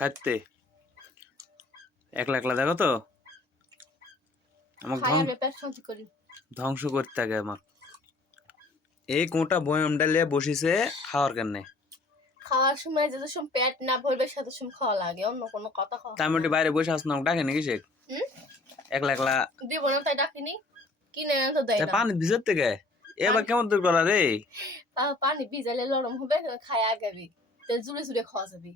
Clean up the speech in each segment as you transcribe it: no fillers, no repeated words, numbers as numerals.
খাইতে একলা একলা দেখো তো আমাকে ধ্বংস করতে আগে আমার এই কোটা বয়ম ডালে বসিছে খাওয়ার কেন খাওয়ার সময় যত সময় পেট না ভরবে সেত সময় খাওয়া লাগে অন্য কোনো কথা খাওয়া তাই মোটি বাইরে বসে আসনো ডাকে নাকি সে একলা একলা দিব না তাই ডাকিনি কিনে আনতে দেয় না পানি ভিজর থেকে এবার কেমন দূর করা রে পানি ভিজালে নরম হবে খায় আগাবি তেল জুড়ে জুড়ে খাওয়া যাবি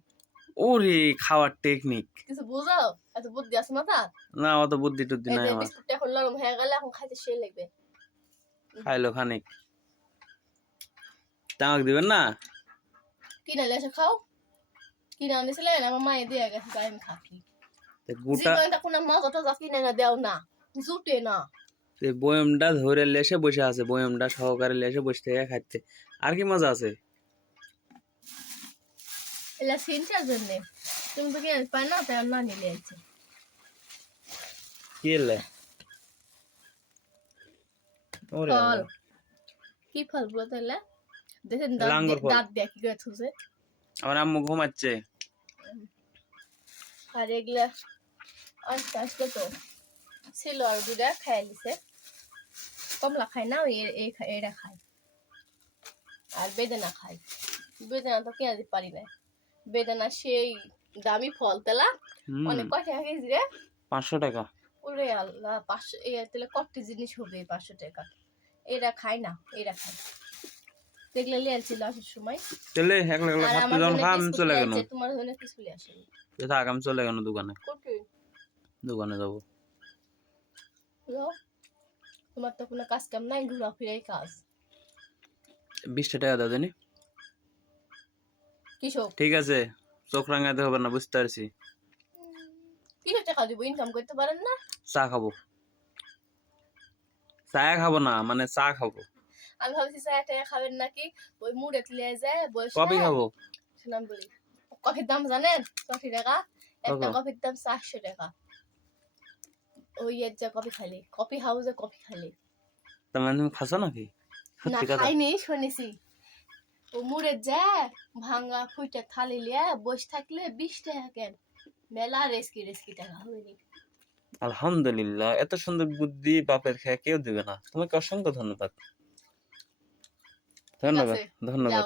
ওরে খাওয়ার টেকনিক কিছু বুঝাও এত বুদ্ধি আছে মাথা না অত বুদ্ধি টুদ্ধি নাই আমার বিস্কুটটা এখন নরম হয়ে গেলে এখন খাইতে সে লাগবে খাইলো খানিক তামাক দিবেন না কিনে এসে খাও কিনে আনিছিলেন আমার মায়ে দিয়ে গেছে তাই আমি খাচ্ছি গোটা কোনো মজাটা যা কিনে না দেও না জুটে না এই বয়মটা ধরে লেসে বসে আছে বয়মটা সহকারে লেসে বসে থেকে খাচ্ছে আর কি মজা আছে এলা সিনটার জন্য তুমি তো কিনে পাই না তাই না নিলে আছে কি এলে ওরে ফল কি ফল বলো তাহলে দেখেন দাঁত দিয়ে কি করে থুছে আমার আম্মু ঘুমাচ্ছে আর এগুলা আস্তে আস্তে তো ছিল আর দুটা খাই লিছে কমলা খায় না এরা খায় আর বেদানা খায় বেদানা তো কিনে দিতে পারি না বেদানা সেই দামি ফল তেলা অনেক কয় টাকা কেজি রে 500 টাকা ওরে আল্লাহ 500 তাহলে কত জিনিস হবে 500 টাকা এরা খায় না এরা খায় দেখলে লিয়াল ছিল আসার সময় চলে একলা একলা খাতে যখন খাম চলে গেল তোমার জন্য কিছু লিয়ে আসেনি থাক আমি চলে গেল দোকানে কোথায় দোকানে যাবো তোমার তো কোনো কাজ কাম নাই ঘোরা ফিরাই কাজ 20 টাকা দাও জানি কিসব ঠিক আছে চোখ রাঙাতে হবে না বুঝতে পারছি কিসব টাকা দিব ইনকাম করতে পারেন না চা খাবো চা খাবো না মানে চা খাবো আমি ভাবছি চা টাকা খাবেন নাকি ওই মুড়ে লিয়ে যায় বসে কফি খাবো শুনাম বলি কফির দাম জানেন 60 টাকা একটা কফির দাম 400 টাকা ওই এর যা কফি খালি কফি হাউসে কফি খালি তার মানে তুমি খাসো নাকি না খাইনি শুনেছি ও মুড়ে যায় ভাঙা ফুইটা থালি লিয়া বসে থাকলে 20 টাকা কেন মেলা রেস্কি রেস্কি টাকা হয়নি আলহামদুলিল্লাহ এত সুন্দর বুদ্ধি বাপের খেয়ে কেউ দিবে না তোমাকে অসংখ্য ধন্যবাদ ধন্যবাদ ধন্যবাদ